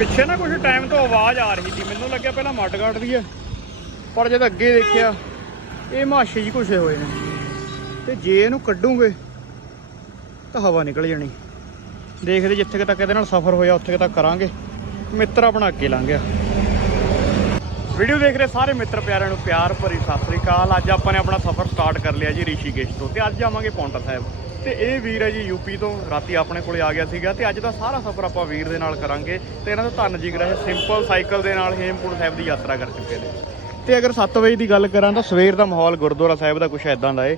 ਪਿੱਛੇ ਨਾ ਕੁਝ ਟਾਈਮ ਤੋਂ ਆਵਾਜ਼ ਆ ਰਹੀ ਸੀ। ਮੈਨੂੰ ਲੱਗਿਆ ਪਹਿਲਾਂ ਮੱਡ ਕੱਢਦੀ ਹੈ ਪਰ ਜਦ ਅੱਗੇ ਦੇਖਿਆ, ਇਹ ਮਾਸ਼ੀ ਜੀ ਘੁਸੇ ਹੋਏ ਨੇ। ਤੇ ਜੇ ਇਹਨੂੰ ਕੱਢੂਗੇ, ਤਾਂ ਹਵਾ ਨਿਕਲ ਜਾਣੀ। ਦੇਖਦੇ ਜਿੱਥੇ ਕੁ ਤੱਕ ਇਹਦੇ ਨਾਲ ਸਫ਼ਰ ਹੋਇਆ, ਉੱਥੇ ਕੁ ਤੱਕ ਕਰਾਂਗੇ। ਮਿੱਤਰ ਆਪਣਾ ਅੱਗੇ ਲੰਘ ਗਿਆ। ਵੀਡੀਓ ਦੇਖ ਰਹੇ ਸਾਰੇ ਮਿੱਤਰ ਪਿਆਰਿਆਂ ਨੂੰ ਪਿਆਰ ਭਰੀ ਸਤਿ ਸ੍ਰੀ ਅਕਾਲ। ਅੱਜ ਆਪਾਂ ਨੇ ਆਪਣਾ ਸਫ਼ਰ ਸਟਾਰਟ ਕਰ ਲਿਆ ਜੀ ਰਿਸ਼ੀਕੇਸ਼ ਤੋਂ, ਤੇ ਅੱਜ ਜਾਵਾਂਗੇ ਪੌਂਟਾ ਸਾਹਿਬ। ਤੇ ਇਹ ਵੀਰ ਹੈ ਜੀ ਯੂਪੀ ਤੋਂ, ਰਾਤੀ ਆਪਣੇ ਕੋਲੇ ਆ ਗਿਆ ਸੀਗਾ ਤੇ ਅੱਜ ਦਾ ਸਾਰਾ ਸਫ਼ਰ ਆਪਾਂ ਵੀਰ ਦੇ ਨਾਲ ਕਰਾਂਗੇ ਤੇ ਇਹਨਾਂ ਦਾ ਧੰਨ ਜਿਗਰ ਹੈ ਸਿੰਪਲ ਸਾਈਕਲ ਦੇ ਨਾਲ ਹੇਮਕੁੰਟ ਸਾਹਿਬ ਦੀ ਯਾਤਰਾ ਕਰ ਚੁੱਕੇ ਨੇ। ਤੇ ਅਗਰ 7 ਵਜੇ ਦੀ ਗੱਲ ਕਰਾਂ ਤਾਂ ਸਵੇਰ ਦਾ ਮਾਹੌਲ ਗੁਰਦੁਆਰਾ ਸਾਹਿਬ ਦਾ ਕੁਝ ਐਦਾਂ ਦਾ ਏ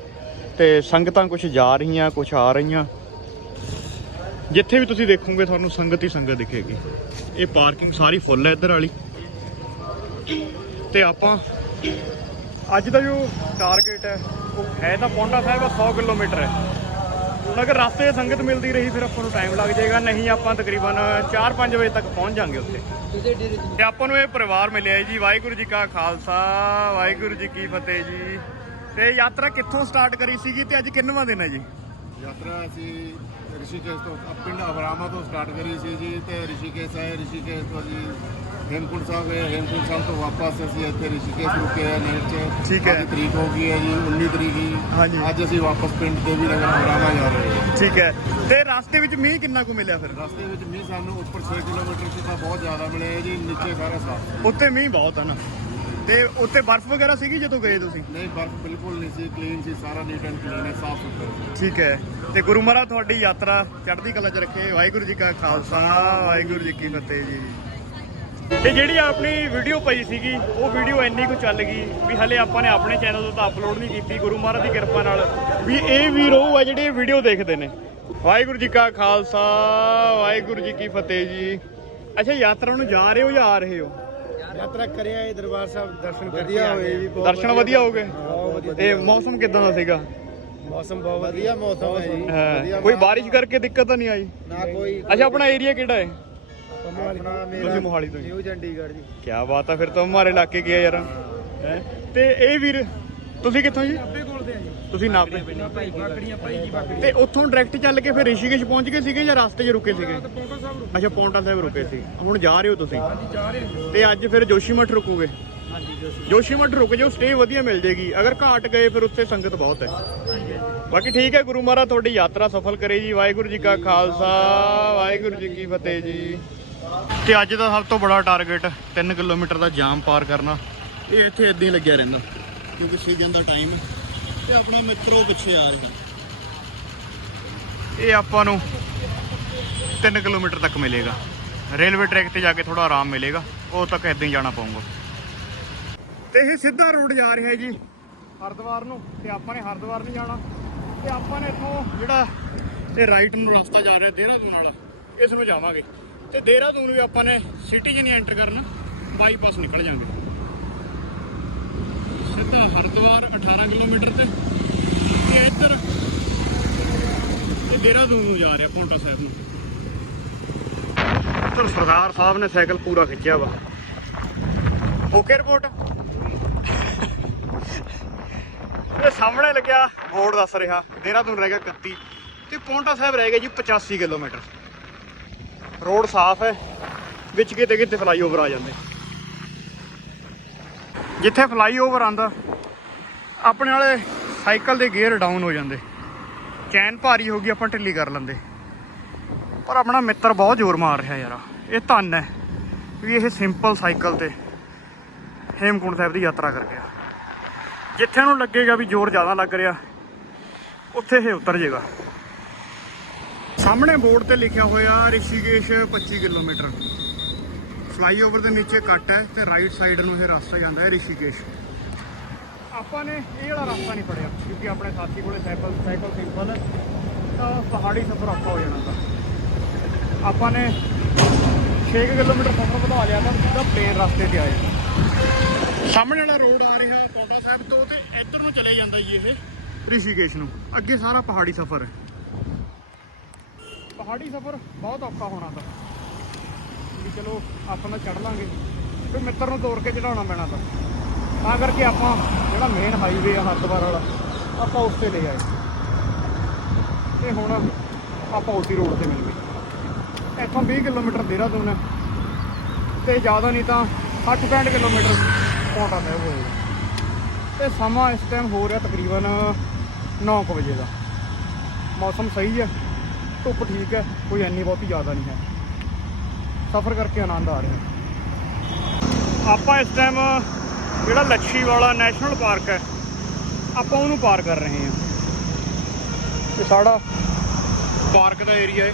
ਤੇ ਸੰਗਤਾਂ ਕੁਝ ਜਾ ਰਹੀਆਂ ਕੁਝ ਆ ਰਹੀਆਂ। ਜਿੱਥੇ ਵੀ ਤੁਸੀਂ ਦੇਖੋਗੇ ਤੁਹਾਨੂੰ ਸੰਗਤ ਹੀ ਸੰਗਤ ਦਿਖੇਗੀ। ਇਹ ਪਾਰਕਿੰਗ ਸਾਰੀ ਫੁੱਲ ਹੈ ਇੱਧਰ ਵਾਲੀ। ਤੇ ਆਪਾਂ, ਅੱਜ ਦਾ ਜੋ ਟਾਰਗੇਟ ਹੈ, ਉਹ ਹੈ ਤਾਂ ਪੌਂਟਾ ਸਾਹਿਬ ਦਾ 100 ਕਿਲੋਮੀਟਰ ਹੈ। ਹੁਣ ਅਗਰ ਰਸਤੇ 'ਚ ਸੰਗਤ ਮਿਲਦੀ ਰਹੀ, ਫਿਰ ਆਪਾਂ ਨੂੰ ਟਾਈਮ ਲੱਗ ਜਾਏਗਾ। ਨਹੀਂ, ਆਪਾਂ ਤਕਰੀਬਨ 4-5 ਵਜੇ ਤੱਕ ਪਹੁੰਚ ਜਾਾਂਗੇ ਉੱਥੇ। ਤੇ ਆਪਾਂ ਨੂੰ ਇਹ ਪਰਿਵਾਰ ਮਿਲਿਆ ਹੈ ਜੀ, ਵਾਹਿਗੁਰੂ ਜੀ ਕਾ ਖਾਲਸਾ, ਵਾਹਿਗੁਰੂ ਜੀ ਕੀ ਫਤਿਹ ਜੀ। ਤੇ ਯਾਤਰਾ ਕਿੱਥੋਂ ਸਟਾਰਟ ਕਰੀ ਸੀਗੀ ਤੇ ਅੱਜ ਕਿੰਨਵਾਂ ਦਿਨ ਹੈ ਜੀ? ਯਾਤਰਾ ਅਸੀਂ ਰਿਸ਼ੀਕੇਸ਼ ਤੋਂ, ਪਿੰਡ ਅਬਰਾਮਾ ਤੋਂ ਸਟਾਰਟ ਕਰੀ ਸੀ ਜੀ ਤੇ ਰਿਸ਼ੀਕੇਸ਼ ਆਏ, ਰਿਸ਼ੀਕੇਸ਼ ਤੋਂ ਜੀ ਹੇਮਕੁੰਟ ਸਾਹਿਬ ਗਏ ਹੇਮਕੁੰਟ ਸਾਹਿਬ ਤੋਂ ਵਾਪਸ ਅਸੀਂ ਇੱਥੇ ਰਿਸ਼ੀਕੇਸ਼ ਰੁਕੇ ਆ ਨੇੜ 'ਚ। ਠੀਕ ਹੈ। ਅੱਜ ਤਰੀਕ ਹੋ ਗਈ ਹੈ ਜੀ 19 ਤਰੀਕ ਹੀ ਹਾਂਜੀ। ਅੱਜ ਅਸੀਂ ਵਾਪਸ ਪਿੰਡ ਦੇਵੀ ਨਗਰ ਅਬਰਾਮਾ ਜਾ ਰਹੇ ਹਾਂ। ਠੀਕ ਹੈ। ਤੇ ਰਸਤੇ ਵਿੱਚ ਮੀਂਹ ਕਿੰਨਾ ਕੁ ਮਿਲਿਆ ਫਿਰ? ਰਸਤੇ ਵਿੱਚ ਮੀਂਹ ਸਾਨੂੰ ਉੱਪਰ 6 ਕਿਲੋਮੀਟਰ ਤੋਂ ਤਾਂ ਬਹੁਤ ਜ਼ਿਆਦਾ ਮਿਲਿਆ ਜੀ ਨੀਚੇ ਸਾਰਾ ਸਾਫ਼ ਉੱਤੇ ਮੀਂਹ ਬਹੁਤ ਹੈ ਨਾ। ਤੇ ਉੱਤੇ ਬਰਫ਼ ਵਗੈਰਾ ਸੀਗੀ ਜਦੋਂ ਗਏ ਤੁਸੀਂ? ਨਹੀਂ ਬਰਫ਼ ਬਿਲਕੁਲ ਨਹੀਂ ਸੀ ਕਲੀਨ ਸੀ ਸਾਰਾ ਨੀਟ ਐਂਡ ਕਲੀਨ ਹੈ ਸਾਫ਼ ਸੁਥਰਾ ਸੀ। ਠੀਕ ਹੈ। ਤੇ ਗੁਰੂ ਮਹਾਰਾਜ ਤੁਹਾਡੀ ਯਾਤਰਾ ਚੜ੍ਹਦੀ ਕਲਾ 'ਚ ਰੱਖੇ। ਵਾਹਿਗੁਰੂ ਜੀ ਕਾ ਖਾਲਸਾ ਵਾਹਿਗੁਰੂ ਜੀ ਕੀ ਫਤਿਹ ਜੀ। ਤੇ ਜਿਹੜੀ ਆਪਣੀ ਵੀਡੀਓ ਪਈ ਸੀਗੀ ਉਹ ਵੀਡੀਓ ਇੰਨੀ ਕੁ ਚੱਲ ਗਈ ਵੀ ਹਲੇ ਆਪਾਂ ਨੇ ਆਪਣੇ ਚੈਨਲ ਤੋਂ ਤਾਂ ਅਪਲੋਡ ਨਹੀਂ ਕੀਤੀ ਗੁਰੂ ਮਹਾਰਾਜ ਦੀ ਕਿਰਪਾ ਨਾਲ। ਵੀ ਇਹ ਵੀਰ ਉਹ ਆ ਜਿਹੜੇ ਵੀਡੀਓ ਦੇਖਦੇ ਨੇ। ਵਾਹਿਗੁਰੂ ਜੀ ਕਾ ਖਾਲਸਾ ਵਾਹਿਗੁਰੂ ਜੀ ਕੀ ਫਤਿਹ ਜੀ। ਅੱਛਾ ਯਾਤਰਾ ਨੂੰ ਜਾ ਰਹੇ ਹੋ ਜਾਂ ਆ ਰਹੇ ਹੋ? ਯਾਤਰਾ ਕਰਿਆ ਇਹ ਦਰਬਾਰ ਸਾਹਿਬ ਦਰਸ਼ਨ ਵਧੀਆ ਹੋਏ ਜੀ ਬਹੁਤ ਦਰਸ਼ਨ ਵਧੀਆ। ਹੋ ਗਏ? ਤੇ ਮੌਸਮ ਕਿਦਾਂ ਦਾ ਸੀਗਾ? ਮੌਸਮ ਬਹੁਤ ਵਧੀਆ। ਮੌਸਮ ਹੈ ਜੀ। ਕੋਈ ਬਾਰਿਸ਼ ਕਰਕੇ ਦਿੱਕਤ ਤਾਂ ਨਹੀਂ ਆਈ? ਨਾ ਕੋਈ। ਅੱਛਾ ਆਪਣਾ ਏਰੀਆ ਕਿਹੜਾ ਹੈ? ਤੁਸੀਂ ਮੋਹਾਲੀ ਤੋਂ ਹੀ ਨਿਊ ਚੰਡੀਗੜ੍ਹ ਜੀ। ਕੀ ਬਾਤ ਆ ਫਿਰ ਤਾਂ ਹਮਾਰੇ ਇਲਾਕੇ ਕੀ ਹੈ ਯਾਰ? ਹੈਂ? ਤੇ ਇਹ ਵੀਰ ਤੁਸੀਂ ਕਿੱਥੋਂ ਜੀ? ਆਪੇ ਕੋਲ ਦੇ ਆ ਜੀ। ਤੁਸੀਂ ਨਾਪੇ ਭਾਈ ਬਾਕੜੀਆਂ ਭਾਈ ਜੀ ਬਾਕੜੀ ਤੇ ਉੱਥੋਂ ਡਾਇਰੈਕਟ ਚੱਲ ਕੇ ਫਿਰ ਰਿਸ਼ੀਕੇਸ਼ ਪਹੁੰਚ ਗਏ ਸੀਗੇ ਜਾਂ ਰਸਤੇ 'ਚ ਰੁਕੇ ਸੀਗੇ? ਪੌਂਟਾ ਸਾਹਿਬ ਅੱਛਾ ਪੌਂਟਾ ਸਾਹਿਬ ਰੁਕੇ ਸੀ। ਹੁਣ ਜਾ ਰਹੇ ਹੋ ਤੁਸੀਂ? ਹਾਂਜੀ ਜਾ ਰਹੇ ਹਾਂ। ਤੇ ਅੱਜ ਫਿਰ ਜੋਸ਼ੀਮਠ ਰੁਕੋਗੇ? ਹਾਂਜੀ ਜੋਸ਼ੀ ਜੋਸ਼ੀਮਠ ਰੁਕ ਜਾਓ ਸਟੇ ਵਧੀਆ ਮਿਲ ਜੇਗੀ ਅਗਰ ਘਾਟ ਗਏ ਫਿਰ ਉੱਥੇ ਸੰਗਤ ਬਹੁਤ ਹੈ। ਬਾਕੀ ਠੀਕ ਹੈ ਗੁਰੂ ਮਹਾਰਾਜ ਤੁਹਾਡੀ ਯਾਤਰਾ ਸਫਲ ਕਰੇ ਜੀ। ਵਾਹਿਗੁਰੂ ਜੀ ਕਾ ਖਾਲਸਾ ਵਾਹਿਗੁਰੂ ਜੀ ਕੀ ਫਤਿਹ ਜੀ। ਤੇ ਅੱਜ ਦਾ ਸਭ ਤੋਂ ਬੜਾ ਟਾਰਗੇਟ 3 ਕਿਲੋਮੀਟਰ ਦਾ ਜਾਮ ਪਾਰ ਕਰਨਾ। ਇਹ ਇੱਥੇ ਇਦਾਂ ਹੀ ਲੱਗਿਆ ਰਹਿੰਦਾ, ਕਿਉਂਕਿ ਸੀਜ਼ਨ ਦਾ ਟਾਈਮ ਹੈ ਤੇ ਆਪਣਾ ਮਿੱਤਰੋ ਪਿੱਛੇ ਆ ਰਿਹਾ। ਇਹ ਆਪਾਂ ਨੂੰ 3 ਕਿਲੋਮੀਟਰ ਤੱਕ ਮਿਲੇਗਾ। ਰੇਲਵੇ ਟਰੈਕ ਤੇ ਜਾ ਕੇ ਥੋੜਾ ਆਰਾਮ ਮਿਲੇਗਾ, ਉਹ ਤੱਕ ਇਦਾਂ ਹੀ ਜਾਣਾ ਪਊਗਾ। ਤੇ ਇਹ ਸਿੱਧਾ ਰੂਟ ਜਾ ਰਿਹਾ ਜੀ, ਹਰਦੁਆਰ ਨੂੰ, ਤੇ ਆਪਾਂ ਨੇ ਹਰਦੁਆਰ ਨਹੀਂ ਜਾਣਾ। ਤੇ ਆਪਾਂ ਨੇ ਇੱਥੋਂ ਜਿਹੜਾ ਇਹ ਰਾਈਟ ਨੂੰ ਰਸਤਾ ਜਾ ਰਿਹਾ ਦੇਹਰਾਦੂਨ ਵਾਲਾ, ਇਸ ਨੂੰ ਜਾਵਾਂਗੇ। ਤੇ ਦੇਹਰਾਦੂਨ ਵੀ ਆਪਾਂ ਨੇ ਸਿਟੀ ਨਹੀਂ ਐਂਟਰ ਕਰਨਾ ਬਾਈਪਾਸ ਨਿਕਲ ਜਾਵਾਂਗੇ ਸਿੱਧਾ ਹਰਦੁਆਰ 18 ਕਿਲੋਮੀਟਰ ਤੇ ਤੇ ਇੱਧਰ ਇਹ ਦੇਹਰਾਦੂਨ ਨੂੰ ਜਾ ਰਿਹਾ ਪੌਂਟਾ ਸਾਹਿਬ ਨੂੰ। ਤੇ ਸਰਦਾਰ ਸਾਹਿਬ ਨੇ ਸਾਈਕਲ ਪੂਰਾ ਖਿੱਚਿਆ ਵਾ। ਓਕੇ ਰਿਪੋਰਟ ਇਹ ਸਾਹਮਣੇ ਲੱਗਿਆ ਬੋਰਡ ਦੱਸ ਰਿਹਾ ਦੇਹਰਾਦੂਨ ਰਹਿ ਗਿਆ 31 ਤੇ ਪੌਂਟਾ ਸਾਹਿਬ ਰਹਿ ਗਿਆ ਜੀ 85 ਕਿਲੋਮੀਟਰ। ਰੋਡ ਸਾਫ਼ ਹੈ, ਵਿੱਚ ਕਿਤੇ ਕਿਤੇ ਫਲਾਈਓਵਰ ਆ ਜਾਂਦੇ। ਜਿੱਥੇ ਫਲਾਈਓਵਰ ਆਂਦਾ ਆਪਣੇ ਵਾਲੇ ਸਾਈਕਲ ਦੇ ਗੇਅਰ ਡਾਊਨ ਹੋ ਜਾਂਦੇ। ਚੈਨ ਭਾਰੀ ਹੋ ਗਈ, ਆਪਾਂ ਢਿੱਲੀ ਕਰ ਲੈਂਦੇ। ਪਰ ਆਪਣਾ ਮਿੱਤਰ ਬਹੁਤ ਜ਼ੋਰ ਮਾਰ ਰਿਹਾ ਯਾਰ, ਇਹ ਧੰਨ ਹੈ ਵੀ ਇਹ ਸਿੰਪਲ ਸਾਈਕਲ ਤੇ ਹੇਮਕੁੰਟ ਸਾਹਿਬ ਦੀ ਯਾਤਰਾ ਕਰ ਗਿਆ। ਜਿੱਥੇ ਨੂੰ ਲੱਗੇਗਾ ਵੀ ਜ਼ੋਰ ਜ਼ਿਆਦਾ ਲੱਗ ਰਿਹਾ, ਉੱਥੇ ਇਹ ਉਤਰ ਜਾਏਗਾ ਸਾਹਮਣੇ ਬੋਰਡ ਤੇ ਲਿਖਿਆ ਹੋਇਆ ਰਿਸ਼ੀਕੇਸ਼ 25 ਕਿਲੋਮੀਟਰ। ਫਲਾਈਓਵਰ ਦੇ ਨੀਚੇ ਕੱਟ ਹੈ ਤੇ ਰਾਈਟ ਸਾਈਡ ਨੂੰ ਇਹ ਰਸਤਾ ਜਾਂਦਾ ਹੈ ਰਿਸ਼ੀਕੇਸ਼। ਆਪਾਂ ਨੇ ਇਹ ਵਾਲਾ ਰਸਤਾ ਨਹੀਂ ਫੜਿਆ ਕਿਉਂਕਿ ਆਪਣੇ ਸਾਥੀ ਕੋਲੇ ਸਾਈਕਲ ਸਾਈਕਲ ਸਿੰਪਲ ਤਾਂ ਪਹਾੜੀ ਸਫ਼ਰ ਔਖਾ ਹੋ ਜਾਣਾ ਤਾਂ। ਆਪਾਂ ਨੇ 6 ਕਿਲੋਮੀਟਰ ਸਫ਼ਰ ਵਧਾ ਲਿਆ ਤਾਂ ਸਿੱਧਾ ਪਲੇਨ ਰਸਤੇ ਤੇ ਆਏ। ਸਾਹਮਣੇ ਵਾਲਾ ਰੋਡ ਆ ਰਿਹਾ ਪੌਂਟਾ ਸਾਹਿਬ ਤੋਂ ਤੇ ਇੱਧਰ ਨੂੰ ਚਲੇ ਜਾਂਦਾ ਜੀ ਇਹ ਰਿਸ਼ੀਕੇਸ਼ ਨੂੰ। ਅੱਗੇ ਸਾਰਾ ਪਹਾੜੀ ਸਫ਼ਰ ਹੈ। ਪਹਾੜੀ ਸਫ਼ਰ ਬਹੁਤ ਔਖਾ ਹੋਣਾ ਤਾਂ। ਵੀ ਚਲੋ, ਆਪਾਂ ਤਾਂ ਚੜ ਲਾਂਗੇ। ਫਿਰ ਮਿੱਤਰ ਨੂੰ ਤੋੜ ਕੇ ਚੜਾਉਣਾ ਪੈਣਾ ਤਾਂ। ਤਾਂ ਕਰਕੇ ਆਪਾਂ ਜਿਹੜਾ ਮੇਨ ਹਾਈਵੇ ਆ ਹਰਦੁਆਰ ਵਾਲਾ, ਆਪਾਂ ਉਸ ਤੇ ਲੈ ਆਏ। ਤੇ ਹੁਣ ਆਪਾਂ ਉਸੇ ਰੋਡ ਤੇ ਮਿਲ ਗਏ। ਇੱਥੋਂ 20 ਕਿਲੋਮੀਟਰ ਦੇਹਰਾਦੂਨ ਹੈ। ਤੇ ਜ਼ਿਆਦਾ ਨਹੀਂ ਤਾਂ 60-65 ਕਿਲੋਮੀਟਰ ਪੌਂਟਾ ਸਾਹਿਬ ਹੋਏਗਾ। ਤੇ ਸਮਾਂ ਇਸ ਟਾਈਮ ਹੋ ਰਿਹਾ ਤਕਰੀਬਨ 9 ਕੁ ਵਜੇ ਦਾ। ਮੌਸਮ ਸਹੀ ਹੈ। ਧੁੱਪ ਠੀਕ ਹੈ, ਕੋਈ ਐਨੀ ਬਹੁਤੀ ਜ਼ਿਆਦਾ ਨਹੀਂ ਹੈ। ਸਫ਼ਰ ਕਰਕੇ ਆਨੰਦ ਆ ਰਿਹਾ। ਆਪਾਂ ਇਸ ਟਾਈਮ ਜਿਹੜਾ ਲੱਛੀ ਵਾਲਾ ਨੈਸ਼ਨਲ ਪਾਰਕ ਹੈ, ਆਪਾਂ ਉਹਨੂੰ ਪਾਰ ਕਰ ਰਹੇ ਹਾਂ। ਇਹ ਸਾਡਾ ਪਾਰਕ ਦਾ ਏਰੀਆ ਹੈ।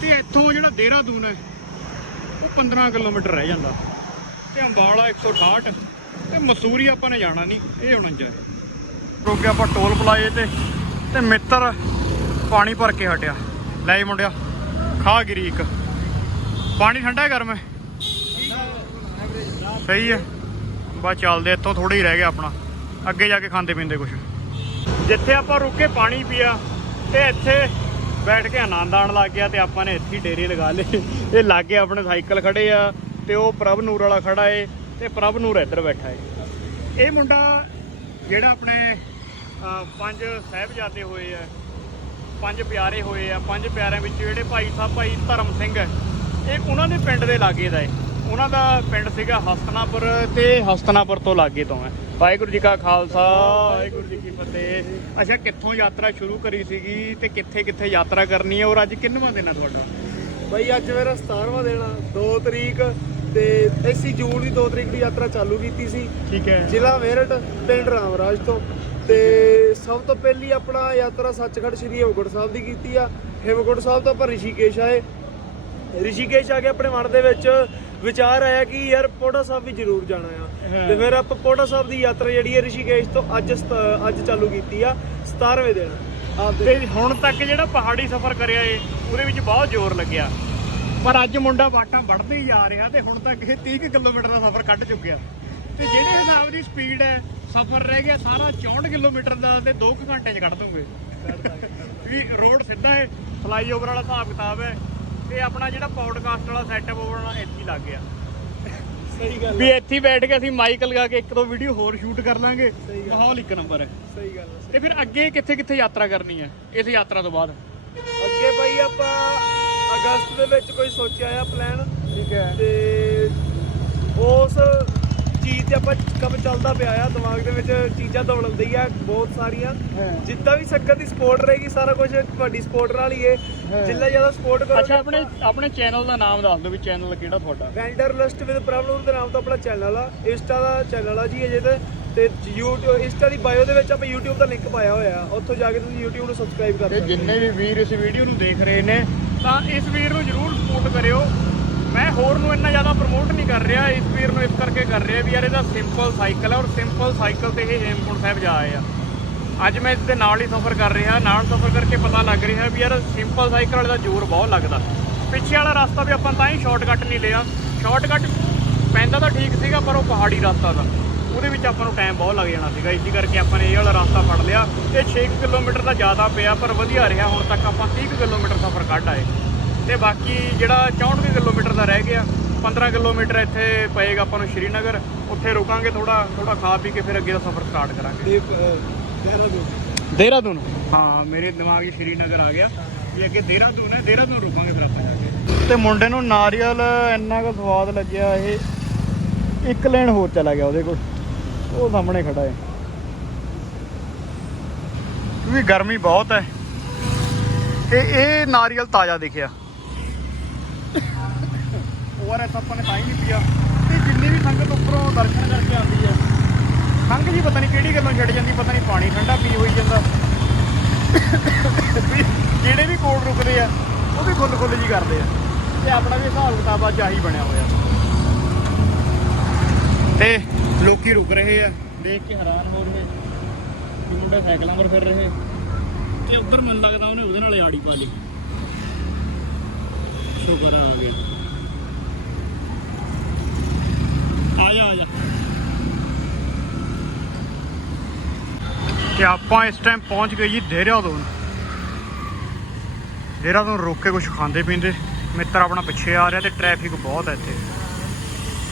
ਤੇ ਇੱਥੋਂ ਜਿਹੜਾ ਦੇਹਰਾਦੂਨ ਹੈ, ਉਹ 15 ਕਿਲੋਮੀਟਰ ਰਹਿ ਜਾਂਦਾ। ਤੇ ਅੰਬਾਲਾ 168 ਤੇ ਮਸੂਰੀ ਆਪਾਂ ਨੇ ਜਾਣਾ ਨਹੀਂ, ਇਹ 49 ਰੋਕੇ ਆਪਾਂ ਟੋਲ ਪਲਾਜੇ ਤੇ ਤੇ ਮਿੱਤਰ ਪਾਣੀ ਭਰ ਕੇ ਹਟਿਆ। ਲੈ ਜੀ ਮੁੰਡਿਆ, ਖਾ ਗਿਰੀ ਇੱਕ। ਪਾਣੀ ਠੰਡਾ ਹੈ ਗਰਮ? ਹੈ ਸਹੀ ਹੈ। ਬਸ ਚੱਲਦੇ, ਇੱਥੋਂ ਥੋੜਾ ਹੀ ਰਹਿ ਗਿਆ ਆਪਣਾ। ਅੱਗੇ ਜਾ ਕੇ ਖਾਂਦੇ ਪੀਂਦੇ ਕੁਝ ਜਿੱਥੇ ਆਪਾਂ ਰੁਕ ਕੇ ਪਾਣੀ ਪੀਆ, ਤੇ ਇੱਥੇ ਬੈਠ ਕੇ ਆਨੰਦ ਆਉਣ ਲੱਗ ਗਿਆ ਤੇ ਆਪਾਂ ਨੇ ਇੱਥੇ ਹੀ ਡੇਰੇ ਲਗਾ ਲਏ। ਇਹ ਲਾਗੇ ਆਪਣੇ ਸਾਈਕਲ ਖੜੇ ਆ ਤੇ ਉਹ ਪ੍ਰਭ ਨੂਰ ਵਾਲਾ ਖੜਾ ਏ ਤੇ ਪ੍ਰਭ ਨੂਰ ਇੱਧਰ ਬੈਠਾ ਏ। ਇਹ ਮੁੰਡਾ ਜਿਹੜਾ ਆਪਣੇ ਪੰਜ ਸਾਹਿਬਜ਼ਾਦੇ ਹੋਏ ਆ ਪੰਜ ਪਿਆਰੇ ਹੋਏ ਆ ਪੰਜ ਪਿਆਰਿਆਂ ਵਿੱਚ ਜਿਹੜੇ ਭਾਈ ਸਾਹਿਬ ਭਾਈ ਧਰਮ ਸਿੰਘ ਹੈ ਇਹ ਉਹਨਾਂ ਦੇ ਪਿੰਡ ਦੇ ਲਾਗੇ ਦਾ ਏ ਉਹਨਾਂ ਦਾ ਪਿੰਡ ਸੀਗਾ ਹਸਤਨਾਪੁਰ ਤੇ ਹਸਤਨਾਪੁਰ ਤੋਂ ਲਾਗੇ ਤੋਂ ਹੈ। ਵਾਹਿਗੁਰੂ ਜੀ ਕਾ ਖਾਲਸਾ ਵਾਹਿਗੁਰੂ ਜੀ ਕੀ ਫਤਿਹ। ਅੱਛਾ ਕਿੱਥੋਂ ਯਾਤਰਾ ਸ਼ੁਰੂ ਕਰੀ ਸੀਗੀ ਤੇ ਕਿੱਥੇ ਕਿੱਥੇ ਯਾਤਰਾ ਕਰਨੀ ਹੈ ਔਰ ਅੱਜ ਕਿੰਨਵਾਂ ਦਿਨ ਹੈ ਤੁਹਾਡਾ? ਬਾਈ ਅੱਜ ਮੇਰਾ 17ਵਾਂ ਦੇਣਾ 2 ਤਰੀਕ ਤੇ ਅਸੀਂ ਜੂਨ ਦੀ 2 ਤਰੀਕ ਦੀ ਯਾਤਰਾ ਚਾਲੂ ਕੀਤੀ ਸੀ। ਠੀਕ ਹੈ। ਜ਼ਿਲ੍ਹਾ ਮੇਰਠ ਪਿੰਡ ਰਾਮਰਾਜ ਤੋਂ। ਤੇ ਸਭ ਤੋਂ ਪਹਿਲੀ ਆਪਣਾ ਯਾਤਰਾ ਸੱਚਖੰਡ ਸ੍ਰੀ ਹੇਮਕੁੰਟ ਸਾਹਿਬ ਦੀ ਕੀਤੀ ਆ। ਹੇਮਕੁੰਟ ਸਾਹਿਬ ਤੋਂ ਆਪਾਂ ਰਿਸ਼ੀਕੇਸ਼ ਆਏ। ਰਿਸ਼ੀਕੇਸ਼ ਆ ਕੇ ਆਪਣੇ ਮਨ ਦੇ ਵਿੱਚ ਵਿਚਾਰ ਆਇਆ ਕਿ ਯਾਰ ਪੋੜਾ ਸਾਹਿਬ ਵੀ ਜ਼ਰੂਰ ਜਾਣਾ ਆ। ਤੇ ਫਿਰ ਆਪਾਂ ਪੋੜਾ ਸਾਹਿਬ ਦੀ ਯਾਤਰਾ ਜਿਹੜੀ ਹੈ ਰਿਸ਼ੀਕੇਸ਼ ਤੋਂ ਅੱਜ ਅੱਜ ਚਾਲੂ ਕੀਤੀ ਆ 17ਵੇਂ ਦਿਨ। ਤੇ ਹੁਣ ਤੱਕ ਜਿਹੜਾ ਪਹਾੜੀ ਸਫ਼ਰ ਕਰਿਆ ਏ ਉਹਦੇ ਵਿੱਚ ਬਹੁਤ ਜ਼ੋਰ ਲੱਗਿਆ। ਪਰ ਅੱਜ ਮੁੰਡਾ ਬਾਟਾਂ ਵੜਦੇ ਹੀ ਜਾ ਰਿਹਾ ਤੇ ਹੁਣ ਤੱਕ ਇਹ 30 ਕੁ ਕਿਲੋਮੀਟਰ ਦਾ ਸਫ਼ਰ ਕੱਢ ਚੁੱਕਿਆ। ਤੇ ਜਿਹੜੇ ਹਿਸਾਬ ਦੀ ਸਪੀਡ ਹੈ ਸਫ਼ਰ ਰਹਿ ਗਿਆ ਸਾਰਾ 64 ਕਿਲੋਮੀਟਰ ਦਾ ਤੇ 2 ਘੰਟੇ 'ਚ ਕੱਢ ਦੂੰਗੇ। ਵੀ ਰੋਡ ਸਿੱਧਾ ਹੈ ਫਲਾਈਓਵਰ ਵਾਲਾ ਹਿਸਾਬ ਕਿਤਾਬ ਹੈ ਤੇ ਆਪਣਾ ਜਿਹੜਾ ਪੌਡਕਾਸਟ ਵਾਲਾ ਸੈਟਅਪ ਉਹ ਵਾਲਾ ਇੱਥੇ ਹੀ ਲੱਗ ਗਿਆ। ਸਹੀ ਗੱਲ ਵੀ ਇੱਥੇ ਹੀ ਬੈਠ ਕੇ ਅਸੀਂ ਮਾਈਕ ਲਗਾ ਕੇ ਇੱਕ ਦੋ ਵੀਡੀਓ ਹੋਰ ਸ਼ੂਟ ਕਰ ਲਾਂਗੇ। ਮਾਹੌਲ ਇੱਕ ਨੰਬਰ ਹੈ। ਸਹੀ ਗੱਲ ਆ। ਤੇ ਫਿਰ ਅੱਗੇ ਕਿੱਥੇ ਕਿੱਥੇ ਯਾਤਰਾ ਕਰਨੀ ਹੈ ਇਸ ਯਾਤਰਾ ਤੋਂ ਬਾਅਦ? ਅੱਗੇ ਭਾਈ ਆਪਾਂ ਅਗਸਤ ਦੇ ਵਿੱਚ ਕੋਈ ਸੋਚਿਆ ਆ ਪਲਾਨ ਠੀਕ ਹੈ। ਤੇ ਉਸ ਚੀਜ਼ ਤੇ ਆਪਾਂ ਕੰਮ ਚੱਲਦਾ ਪਿਆ ਆ ਦਿਮਾਗ ਦੇ ਵਿੱਚ ਚੀਜ਼ਾਂ ਦੌੜਨ ਦੀ ਆ ਬਹੁਤ ਸਾਰੀਆਂ। ਜਿੱਦਾਂ ਵੀ ਸੰਗਤ ਦੀ ਸਪੋਰਟ ਰਹੇਗੀ ਸਾਰਾ ਕੁਝ ਤੁਹਾਡੀ ਸਪੋਰਟ ਨਾਲ ਹੀ ਹਾਂ। ਜਿੰਨਾ ਜ਼ਿਆਦਾ ਸਪੋਰਟ ਕਰੋਗੇ ਅੱਛਾ ਆਪਣੇ ਆਪਣੇ ਚੈਨਲ ਦਾ ਨਾਮ ਦੱਸ ਦਿਓ ਵੀ ਚੈਨਲ ਕਿਹੜਾ ਤੁਹਾਡਾ? ਵੈਂਡਰ ਲਿਸਟ ਵਿਦ ਪ੍ਰਭਨੂਰ ਦੇ ਨਾਮ ਤੋਂ ਆਪਣਾ ਚੈਨਲ ਆ। ਇੰਸਟਾ ਦਾ ਚੈਨਲ ਆ ਜੀ ਅਜੇ ਤੇ ਤੇ YouTube ਇੰਸਟਾ ਦੀ ਬਾਇਓ ਦੇ ਵਿੱਚ ਆਪਾਂ YouTube ਦਾ ਲਿੰਕ ਪਾਇਆ ਹੋਇਆ ਆ। ਉੱਥੋਂ ਜਾ ਕੇ ਤੁਸੀਂ YouTube ਨੂੰ ਸਬਸਕ੍ਰਾਈਬ ਕਰ ਸਕਦੇ ਹੋ। ਜਿੰਨੇ ਵੀ ਵੀਰ ਇਸ ਵੀਡੀਓ ਨੂੰ ਦੇਖ ਰਹੇ ਨੇ ਤਾਂ ਇਸ ਵੀਰ ਨੂੰ ਜਰੂਰ ਸਪੋਰਟ ਕਰਿਓ। ਮੈਂ ਹੋਰ ਨੂੰ ਇੰਨਾ ਜ਼ਿਆਦਾ ਪ੍ਰਮੋਟ ਨਹੀਂ ਕਰ ਰਿਹਾ, ਇਸ ਵੀਰ ਨੂੰ ਇਸ ਕਰਕੇ ਕਰ ਰਿਹਾ ਵੀ ਯਾਰ ਇਹਦਾ ਸਿੰਪਲ ਸਾਈਕਲ ਹੈ ਔਰ ਸਿੰਪਲ ਸਾਈਕਲ ਤੇ ਇਹ ਹੇਮਕੁੰਟ ਸਾਹਿਬ ਜਾ ਆਏ ਆ। ਅੱਜ ਮੈਂ ਇਸ ਦੇ ਨਾਲ ਹੀ ਸਫ਼ਰ ਕਰ ਰਿਹਾ, ਨਾਲ ਸਫ਼ਰ ਕਰਕੇ ਪਤਾ ਲੱਗ ਰਿਹਾ ਵੀ ਯਾਰ ਸਿੰਪਲ ਸਾਈਕਲ ਵਾਲੇ ਦਾ ਜ਼ੋਰ ਬਹੁਤ ਲੱਗਦਾ। ਪਿੱਛੇ ਵਾਲਾ ਰਸਤਾ ਵੀ ਆਪਾਂ ਤਾਂ ਹੀ ਸ਼ਾਰਟਕਟ ਨਹੀਂ ਲਿਆ। ਸ਼ਾਰਟਕਟ ਪੈਂਦਾ ਤਾਂ ਠੀਕ ਸੀਗਾ, ਪਰ ਉਹ ਪਹਾੜੀ ਰਸਤਾ ਦਾ। ਉਹਦੇ ਵਿੱਚ ਆਪਾਂ ਨੂੰ ਟਾਈਮ ਬਹੁਤ ਲੱਗ ਜਾਣਾ ਸੀਗਾ। ਇਸੇ ਕਰਕੇ ਆਪਾਂ ਨੇ ਇਹ ਵਾਲਾ ਰਸਤਾ ਫੜ ਲਿਆ। ਇਹ 6 ਕਿਲੋਮੀਟਰ ਦਾ ਜ਼ਿਆਦਾ ਪਿਆ, ਪਰ ਵਧੀਆ ਰਿਹਾ। ਹੁਣ ਤੱਕ ਆਪਾਂ 30 ਕੁ ਕਿਲੋਮੀਟਰ ਸਫ਼ਰ ਕੱਢ ਆਏ। ਤੇ ਬਾਕੀ ਜਿਹੜਾ 64 ਕੁ ਕਿਲੋਮੀਟਰ ਦਾ ਰਹਿ ਗਿਆ 15 ਕਿਲੋਮੀਟਰ ਇੱਥੇ ਪਏਗਾ ਆਪਾਂ ਨੂੰ ਸ਼੍ਰੀਨਗਰ ਉੱਥੇ ਰੁਕਾਂਗੇ ਥੋੜਾ ਥੋੜਾ ਖਾ ਪੀ ਕੇ ਫਿਰ ਅੱਗੇ ਦਾ ਸਫ਼ਰ ਸਟਾਰਟ ਕਰਾਂਗੇ। ਦੇਹਰਾਦੂਨ। ਦੇਹਰਾਦੂਨ? ਹਾਂ ਮੇਰੇ ਦਿਮਾਗ 'ਚ ਸ਼੍ਰੀਨਗਰ ਆ ਗਿਆ। ਵੀ ਅੱਗੇ ਦੇਹਰਾਦੂਨ ਹੈ ਦੇਹਰਾਦੂਨ ਰੁਕਾਂਗੇ ਫਿਰ ਆਪਾਂ ਜਾ ਕੇ। ਤੇ ਮੁੰਡੇ ਨੂੰ ਨਾਰੀਅਲ ਇੰਨਾ ਕੁ ਸਵਾਦ ਲੱਗਿਆ ਇਹ ਇੱਕ ਲੈਣ ਹੋਰ ਚਲਾ ਗਿਆ ਉਹਦੇ ਕੋਲ। ਉਹ ਸਾਹਮਣੇ ਖੜਾ ਹੈ। ਕਿਉਂਕਿ ਗਰਮੀ ਬਹੁਤ ਹੈ। ਤੇ ਇਹ ਨਾਰੀਅਲ ਤਾਜ਼ਾ ਦਿਖਿਆ। ਓਆਰਐਸ ਆਪਾਂ ਨੇ ਤਾਂ ਹੀ ਨਹੀਂ ਪੀਆ। ਤੇ ਜਿੰਨੀ ਵੀ ਸੰਗਤ ਉੱਪਰੋਂ ਦਰਸ਼ਨ ਕਰਕੇ ਆਉਂਦੀ ਹੈ ਖੰਘ ਜੀ ਪਤਾ ਨਹੀਂ ਕਿਹੜੀ ਗੱਲੋਂ ਛੱਡ ਜਾਂਦੀ, ਪਤਾ ਨਹੀਂ ਪਾਣੀ ਠੰਡਾ ਪੀ ਹੋਈ ਜਾਂਦਾ। ਜਿਹੜੇ ਵੀ ਕੋਲ ਰੁਕਦੇ ਆ, ਉਹ ਵੀ ਖੁੱਲ ਖੁੱਲ ਜੀ ਕਰਦੇ ਆ। ਤੇ ਆਪਣਾ ਵੀ ਹਿਸਾਬ ਕਿਤਾਬ ਅੱਜ ਆਹੀ ਬਣਿਆ ਹੋਇਆ। ਤੇ ਲੋਕੀ ਰੁਕ ਰਹੇ ਆ, ਦੇਖ ਕੇ ਹੈਰਾਨ ਹੋ ਰਹੇ ਕਿ ਮੁੰਡੇ ਸਾਈਕਲਾਂ 'ਤੇ ਫਿਰ ਰਹੇ। ਤੇ ਉੱਧਰ ਮੈਨੂੰ ਲੱਗਦਾ ਉਹਨੇ ਉਹਦੇ ਨਾਲ ਆੜੀ ਪਾ ਲਈ। ਸ਼ੁਕਰ ਆ ਗਿਆ ਆ ਜਾ ਆ ਜਾ ਤੇ ਆਪਾਂ ਇਸ ਟਾਈਮ ਪਹੁੰਚ ਗਏ ਜੀ ਦੇਹਰਾਦੂਨ। ਦੇਹਰਾਦੂਨ ਰੁਕ ਕੇ ਕੁਝ ਖਾਂਦੇ ਪੀਂਦੇ। ਮਿੱਤਰ ਆਪਣਾ ਪਿੱਛੇ ਆ ਰਿਹਾ ਤੇ ਟ੍ਰੈਫਿਕ ਬਹੁਤ ਹੈ ਇੱਥੇ।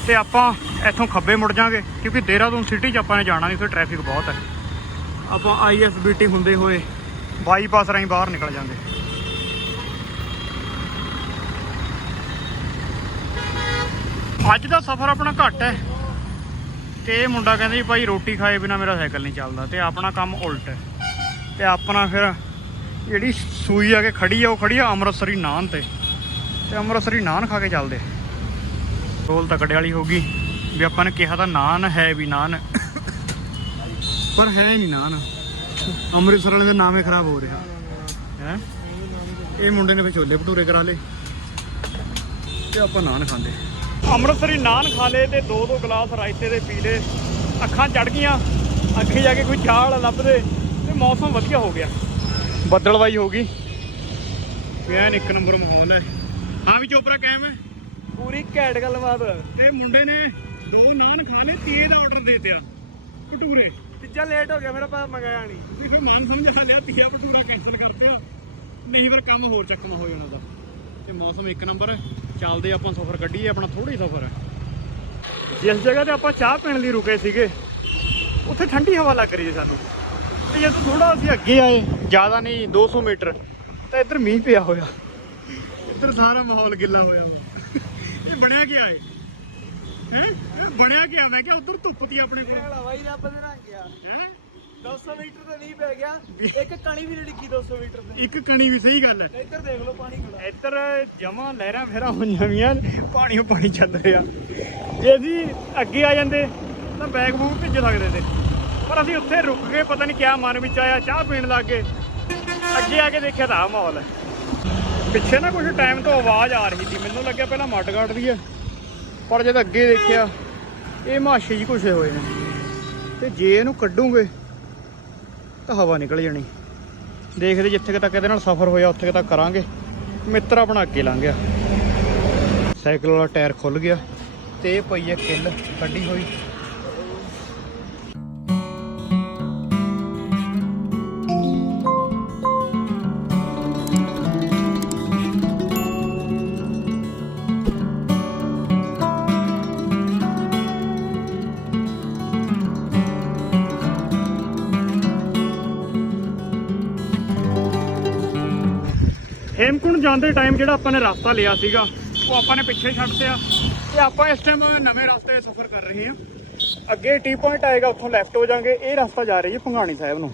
ਤੇ ਆਪਾਂ ਇੱਥੋਂ ਖੱਬੇ ਮੁੜ ਜਾਾਂਗੇ ਕਿਉਂਕਿ ਦੇਹਰਾਦੂਨ ਸਿਟੀ 'ਚ ਆਪਾਂ ਨੇ ਜਾਣਾ ਨਹੀਂ ਫਿਰ ਟ੍ਰੈਫਿਕ ਬਹੁਤ ਹੈ ਆਪਾਂ ਆਈਐਸਬੀਟੀ ਹੁੰਦੇ ਹੋਏ ਬਾਈਪਾਸ ਰਾਹੀਂ ਬਾਹਰ ਨਿਕਲ ਜਾਂਗੇ। ਅੱਜ ਦਾ ਸਫ਼ਰ ਆਪਣਾ ਘੱਟ ਹੈ। ਤੇ ਇਹ ਮੁੰਡਾ ਕਹਿੰਦਾ ਜੀ, ਭਾਈ ਰੋਟੀ ਖਾਏ ਬਿਨਾ ਮੇਰਾ ਸਾਈਕਲ ਨਹੀਂ ਚੱਲਦਾ। ਤੇ ਆਪਣਾ ਕੰਮ ਉਲਟ ਹੈ। ਤੇ ਆਪਣਾ ਫਿਰ ਜਿਹੜੀ ਸੂਈ ਆ ਕੇ ਖੜੀ ਆ, ਉਹ ਖੜੀ ਆ ਅੰਮ੍ਰਿਤਸਰੀ ਨਾਨ ਤੇ। ਤੇ ਅੰਮ੍ਰਿਤਸਰੀ ਨਾਨ ਖਾ ਕੇ ਚੱਲਦੇ। ਰੋਲ ਤਕੜੇ ਵਾਲੀ ਗਈ। ਵੀ ਆਪਾਂ ਨੇ ਕਿਹਾ ਤਾਂ ਨਾਨ ਹੈ ਵੀ ਨਾਨ। ਪਰ ਹੈ ਨਹੀਂ ਨਾਨ। ਅੰਮ੍ਰਿਤਸਰ ਵਾਲੇ ਦੇ ਨਾਮ ਹੀ ਖਰਾਬ ਹੋ ਰਿਹਾ। ਹੈ? ਇਹ ਮੁੰਡੇ ਨੇ ਫਿਰ ਛੋਲੇ ਭਟੂਰੇ ਕਰਾ ਲੇ ਤੇ ਆਪਾਂ ਨਾਨ ਖਾਂਦੇ। ਅੰਮ੍ਰਿਤਸਰੀ ਨਾਨ ਖਾ ਲੇ ਤੇ ਦੋ ਦੋ ਗਲਾਸ ਰਾਇਤੇ ਦੇ ਪੀ ਲੇ ਅੱਖਾਂ ਚੜ ਗਈਆਂ ਅੱਗੇ ਜਾ ਕੇ ਕੋਈ ਚਾਹ ਵਾਲਾ ਲੱਭਦੇ ਤੇ ਮੌਸਮ ਵਧੀਆ ਹੋ ਗਿਆ। ਬੱਦਲਵਾਈ ਹੋ ਗਈ। ਐਨ ਇੱਕ ਨੰਬਰ ਮਾਹੌਲ ਹੈ। ਹਾਂ ਵੀ ਚੋਪਰਾ ਕਾਇਮ ਹੈ? ਪੂਰੀ ਘੈਂਟ ਗੱਲਬਾਤ। ਤੇ ਮੁੰਡੇ ਨੇ ਦੋ ਨਾਨ ਖਾ ਲਏ ਤੀਏ ਦਾ ਆਰਡਰ ਦੇ ਤਿਆ ਭਟੂਰੇ। ਤੀਜਾ ਲੇਟ ਹੋ ਗਿਆ ਮੇਰਾ ਪਾ ਮੰਗਾਇਆ ਨਹੀਂ ਤੁਸੀਂ ਫਿਰ ਮਨ ਸਮਝਾ ਲਿਆ ਤੀਆ ਭਟੂਰਾ ਕੈਨਸਲ ਕਰਤੇ ਆ। ਨਹੀਂ ਫਿਰ ਕੰਮ ਹੋਰ ਚੱਕਮਾ ਹੋ ਜਾਣਾ ਦਾ। ਤੇ ਮੌਸਮ ਇੱਕ ਨੰਬਰ ਹੈ। ਚੱਲਦੇ ਆਪਾਂ ਸਫ਼ਰ ਕੱਢੀਏ ਆਪਣਾ ਥੋੜਾ ਹੀ ਸਫ਼ਰ। ਹੈ ਜਿਸ ਜਗ੍ਹਾ ਤੇ ਆਪਾਂ ਚਾਹ ਪੀਣ ਲਈ ਰੁਕੇ ਸੀਗੇ ਉੱਥੇ ਠੰਡੀ ਹਵਾ ਲੱਗ ਰਹੀ ਸੀ ਸਾਨੂੰ। ਤੇ ਜਦੋਂ ਥੋੜਾ ਅਸੀਂ ਅੱਗੇ ਆਏ ਜ਼ਿਆਦਾ ਨਹੀਂ 200 ਮੀਟਰ ਤਾਂ ਇੱਧਰ ਮੀਂਹ ਪਿਆ ਹੋਇਆ। ਇੱਧਰ ਸਾਰਾ ਮਾਹੌਲ ਗਿੱਲਾ ਹੋਇਆ ਇਹ ਬਣਿਆ ਕੀ ਆਏ ਹੈ? ਇਹ ਬਣਿਆ ਕੀ ਆ? ਮੈਂ ਕਿਹਾ ਉਧਰ ਧੁੱਪ ਤੀ ਆਪਣੇ ਕੋਲ। ਹਲਾ ਵਾਈ ਰੱਬ ਨੇ ਰੰਗ ਹੈ? 200 ਮੀਟਰ ਤੇ ਨਹੀਂ ਪੈ ਗਿਆ। ਇੱਕ ਕਣੀ ਵੀ ਨਹੀਂ ਡਿੱਗੀ 200 ਮੀਟਰ ਤੇ। ਇੱਕ ਕਣੀ ਵੀ ਸਹੀ ਗੱਲ ਹੈ। ਇੱਧਰ ਦੇਖ ਲਓ ਪਾਣੀ ਖੜਾ। ਇੱਧਰ ਜਮਾ ਲਹਿਰਾਂ ਫੇਰਾਂ ਹੋਈਆਂ ਵੀਆਂ ਪਾਣੀਓ ਪਾਣੀ ਚੱਲ ਰਿਹਾ। ਜੇ ਅਸੀਂ ਅੱਗੇ ਆ ਜਾਂਦੇ ਤਾਂ ਬੈਗ ਬੂਗ ਭਿੱਜ ਸਕਦੇ ਤੇ। ਪਰ ਅਸੀਂ ਉੱਥੇ ਰੁਕ ਗਏ ਪਤਾ ਨਹੀਂ ਕਿਆ ਮਨ ਵਿੱਚ ਆਇਆ ਚਾਹ ਪੀਣ ਲੱਗ ਗਏ। ਅੱਗੇ ਆ ਕੇ ਦੇਖਿਆ ਤਾਂ ਮਾਹੌਲ ਹੈ। ਪਿੱਛੇ ਨਾ ਕੁਝ ਟਾਈਮ ਤੋਂ ਆਵਾਜ਼ ਆ ਰਹੀ ਸੀ। ਮੈਨੂੰ ਲੱਗਿਆ ਪਹਿਲਾਂ ਮੱਡ ਕੱਢਦੀ ਹੈ। ਪਰ ਜਦ ਅੱਗੇ ਦੇਖਿਆ ਇਹ ਮਾਸ਼ੇ ਜੀ ਘੁਸੇ ਹੋਏ ਨੇ। ਤੇ ਜੇ ਇਹਨੂੰ ਕੱਢੂਗੇ ਤਾਂ ਹਵਾ ਨਿਕਲ ਜਾਣੀ। ਦੇਖਦੇ ਜਿੱਥੇ ਕੁ ਤੱਕ ਇਹਦੇ ਨਾਲ ਸਫ਼ਰ ਹੋਇਆ, ਉੱਥੇ ਕੁ ਤੱਕ ਕਰਾਂਗੇ। ਮਿੱਤਰ ਆਪਣਾ ਅੱਗੇ ਲੰਘ ਗਿਆ। ਸਾਈਕਲ ਵਾਲਾ ਟਾਇਰ ਖੁੱਲ ਗਿਆ ਤੇ ਪਈ ਹੈ ਕਿੱਲ ਕੱਢੀ ਹੋਈ। ਹੇਮਕੁੰਡ ਜਾਂਦੇ ਟਾਈਮ ਜਿਹੜਾ ਆਪਾਂ ਨੇ ਰਸਤਾ ਲਿਆ ਸੀਗਾ, ਉਹ ਆਪਾਂ ਨੇ ਪਿੱਛੇ ਛੱਡਤਿਆ ਤੇ ਆਪਾਂ ਇਸ ਟਾਈਮ ਨਵੇਂ ਰਸਤੇ ਸਫ਼ਰ ਕਰ ਰਹੇ ਹਾਂ। ਅੱਗੇ ਟੀ ਪੁਆਇੰਟ ਆਏਗਾ, ਉੱਥੋਂ ਲੈਫਟ ਹੋ ਜਾਾਂਗੇ। ਇਹ ਰਸਤਾ ਜਾ ਰਹੀ ਜੀ ਭੰਗਾਣੀ ਸਾਹਿਬ ਨੂੰ।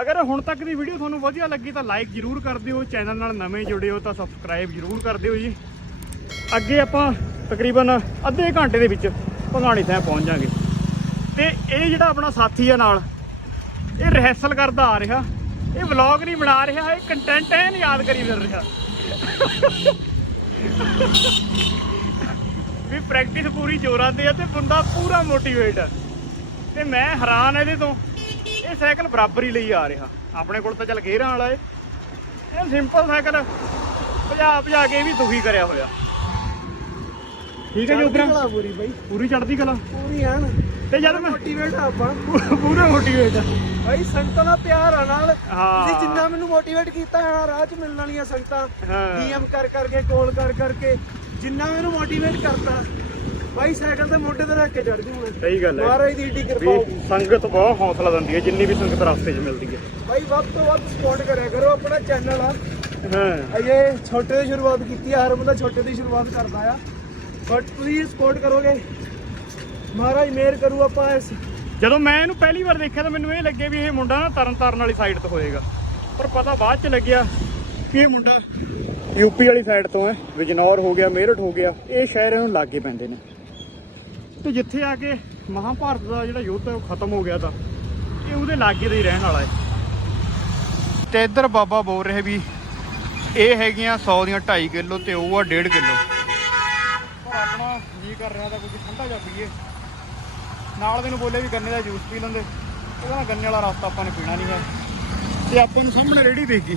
ਅਗਰ ਹੁਣ ਤੱਕ ਦੀ ਵੀਡੀਓ ਤੁਹਾਨੂੰ ਵਧੀਆ ਲੱਗੀ ਤਾਂ ਲਾਈਕ ਜਰੂਰ ਕਰ ਦਿਓ। ਚੈਨਲ ਨਾਲ ਨਵੇਂ ਜੁੜੇ ਹੋ ਤਾਂ ਸਬਸਕ੍ਰਾਈਬ ਜਰੂਰ ਕਰ ਦਿਓ ਜੀ। ਅੱਗੇ ਆਪਾਂ ਤਕਰੀਬਨ ਅੱਧੇ ਘੰਟੇ ਦੇ ਵਿੱਚ ਭੰਗਾਣੀ ਸਾਹਿਬ ਪਹੁੰਚ ਜਾਾਂਗੇ। ਤੇ ਇਹ ਜਿਹੜਾ ਆਪਣਾ ਸਾਥੀ ਆ ਨਾਲ, ਇਹ ਰਿਹਰਸਲ ਕਰਦਾ ਆ ਰਿਹਾ। ਇਹ ਵਲੌਗ ਨਹੀਂ ਬਣਾ ਰਿਹਾ ਇਹ ਕੰਟੈਂਟ ਐਨ ਯਾਦ ਕਰੀ ਫਿਰ ਰਿਹਾ। ਵੀ ਪ੍ਰੈਕਟਿਸ ਪੂਰੀ ਜੋਰਾਂ ਤੇ ਆ ਤੇ ਬੰਦਾ ਪੂਰਾ ਮੋਟੀਵੇਟ ਆ। ਤੇ ਮੈਂ ਹੈਰਾਨ ਇਹਦੇ ਤੋਂ। ਇਹ ਸਾਈਕਲ ਬਰਾਬਰ ਹੀ ਲਈ ਆ ਰਿਹਾ। ਆਪਣੇ ਕੋਲ ਤਾਂ ਚੱਲ ਗੇਅਰਾਂ ਵਾਲਾ ਏ। ਇਹ ਸਿੰਪਲ ਸਾਈਕਲ ਭਜਾ ਭਜਾ ਕੇ ਵੀ ਦੁਖੀ ਕਰਿਆ ਹੋਇਆ। ਠੀਕ ਹੈ ਜੀ ਉਪਰਾਂ ਪੂਰੀ ਬਾਈ। ਪੂਰੀ ਚੜਦੀ ਕਲਾ? ਪੂਰੀ ਐਨ ਤੇ ਜਦ ਮੈਂ ਮੋਟੀਵੇਟ ਆਪਾਂ। ਪੂਰਾ ਮੋਟੀਵੇਟ ਆ। ਬਾਈ ਸੰਗਤਾਂ ਦਾ ਪਿਆਰ ਆ ਨਾਲ। ਤੁਸੀਂ ਜਿੰਨਾ ਮੈਨੂੰ ਮੋਟੀਵੇਟ ਕੀਤਾ ਹੈ ਰਾਹ 'ਚ ਮਿਲਣ ਵਾਲੀਆਂ ਸੰਗਤਾਂ। ਡੀਐਮ ਕਰ ਕਰਕੇ ਕਾਲ ਕਰ ਕਰਕੇ ਜਿੰਨਾ ਮੈਨੂੰ ਮੋਟੀਵੇਟ ਕਰਤਾ ਬਾਈ ਸਾਈਕਲ ਤੇ ਮੋਢੇ ਤੇ ਰੱਖ ਕੇ ਚੜ ਜੂਗਾ ਸਹੀ ਗੱਲ ਹੈ। ਮਹਾਰਾਜ ਦੀ ਏਡੀ ਕਿਰਪਾ ਵੀ ਸੰਗਤ ਬਹੁਤ ਹੌਸਲਾ ਦਿੰਦੀ ਹੈ ਜਿੰਨੀ ਵੀ ਸੰਗਤ ਰਸਤੇ 'ਚ ਮਿਲਦੀ ਹੈ। ਬਾਈ ਵੱਧ ਤੋਂ ਵੱਧ ਸਪੋਰਟ ਕਰਿਆ ਕਰੋ ਆਪਣਾ ਚੈਨਲ ਆ। ਹਾਂ। ਅਜੇ ਛੋਟੇ ਤੋਂ ਸ਼ੁਰੂਆਤ ਕੀਤੀ ਆ ਹਰ ਬੰਦਾ ਛੋਟੇ ਤੋਂ ਹੀ ਸ਼ੁਰੂਆਤ ਕਰਦਾ ਆ। ਬਟ ਤੁਸੀਂ ਸਪੋਰਟ ਕਰੋਗੇ। ਮਹਾਰਾਜ ਮਿਹਰ ਕਰੂ ਆਪਾਂ ਇਸ ਜਦੋਂ ਮੈਂ ਇਹਨੂੰ ਪਹਿਲੀ ਵਾਰ ਦੇਖਿਆ ਤਾਂ ਮੈਨੂੰ ਇਹ ਲੱਗਿਆ ਵੀ ਇਹ ਮੁੰਡਾ ਨਾ ਤਰਨ ਤਾਰਨ ਵਾਲੀ ਸਾਈਡ ਤੋਂ ਹੋਏਗਾ। ਪਰ ਪਤਾ ਬਾਅਦ ਚ ਲੱਗਿਆ ਕਿ ਇਹ ਮੁੰਡਾ ਯੂਪੀ ਵਾਲੀ ਸਾਈਡ ਤੋਂ ਹੈ ਬਿਜਨੌਰ ਹੋ ਗਿਆ, ਮੇਰਠ ਹੋ ਗਿਆ, ਇਹ ਸ਼ਹਿਰ ਇਹਨੂੰ ਲਾਗੇ ਪੈਂਦੇ ਨੇ। ਤੇ ਜਿੱਥੇ ਆ ਕੇ ਮਹਾਭਾਰਤ ਦਾ ਜਿਹੜਾ ਯੁੱਧ ਹੈ ਉਹ ਖਤਮ ਹੋ ਗਿਆ ਤਾਂ ਇਹ ਉਹਦੇ ਲਾਗੇ ਦਾ ਹੀ ਰਹਿਣ ਵਾਲਾ ਹੈ। ਤੇ ਇੱਧਰ ਬਾਬਾ ਬੋਲ ਰਿਹਾ ਵੀ ਇਹ ਹੈਗੀਆਂ 100 ਦੀਆਂ 2.5 ਕਿਲੋ ਤੇ ਉਹ ਆ 1.5 ਕਿਲੋ। ਪਰ ਆਪਣਾ ਜੀ ਕਰ ਰਿਹਾ ਤਾਂ ਕੁਝ ਠੰਡਾ ਜਾ ਪੀਏ। ਨਾਲ ਮੈਨੂੰ ਨੂੰ ਬੋਲੇ ਵੀ ਗੰਨੇ ਦਾ ਜੂਸ ਪੀ ਲੈਂਦੇ। ਉਹ ਕਹਿੰਦਾ ਗੰਨੇ ਵਾਲਾ ਰਸਤਾ ਆਪਾਂ ਨੇ ਪੀਣਾ ਨਹੀਂ ਹੈ। ਤੇ ਆਪਾਂ ਨੂੰ ਸਾਹਮਣੇ ਰੇੜੀ ਦੇਖ ਗਈ।